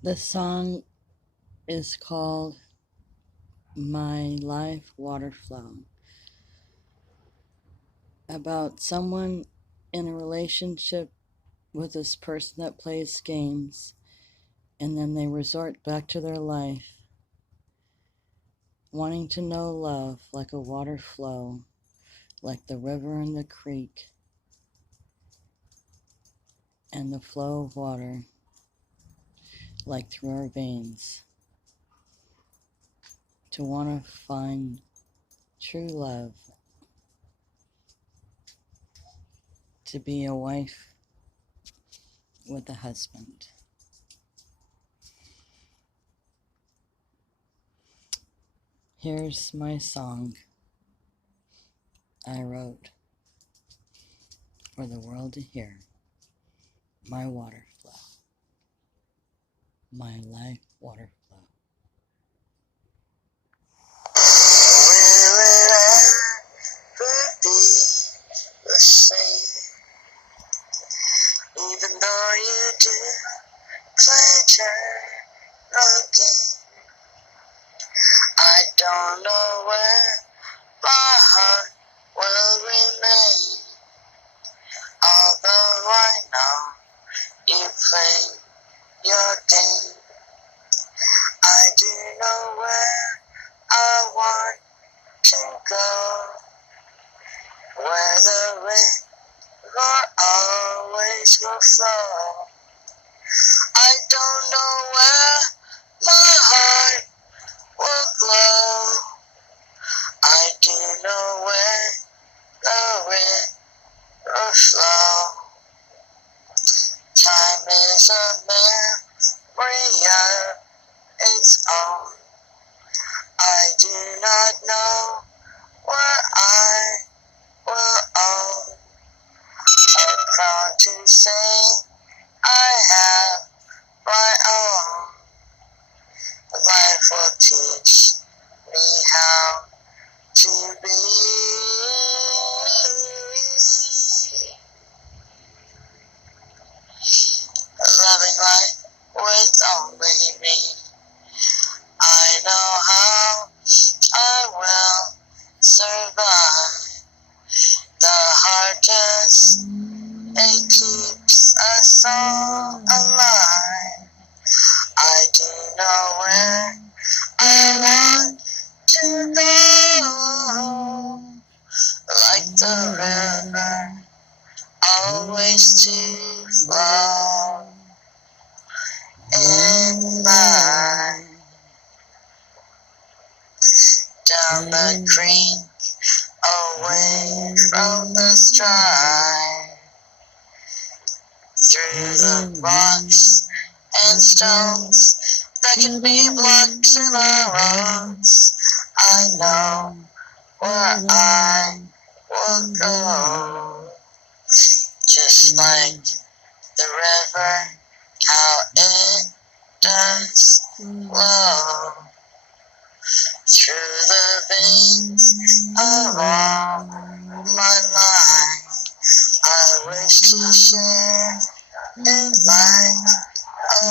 The song is called My Life Water Flow, about someone in a relationship with this person that plays games, and then they resort back to their life, wanting to know love like a water flow, like the river and the creek, and the flow of water, like through our veins, to want to find true love, to be a wife with a husband. Here's my song I wrote for the world to hear. My water flow. My life water flow. Will it ever be the same? Even though you do pleasure again, I don't know where my heart will remain. Although I know you play your game, I do know where I want to go, where the river always will flow. I don't know where my heart will glow. I do know where the river flow. Time is a memory of its own. I do not know where I will own a crown to say I have my own. Life will teach me how to be. A loving life with only me. I know how I will survive. The heart just, it keeps us all alive. I do know where I want to go, like the river, always to flow in line. Down the creek, away from the strife, through the rocks and stones that can be blocked in our roads. I know where I will go, just like the river, how it does flow through the veins of all my life. I wish to share in life a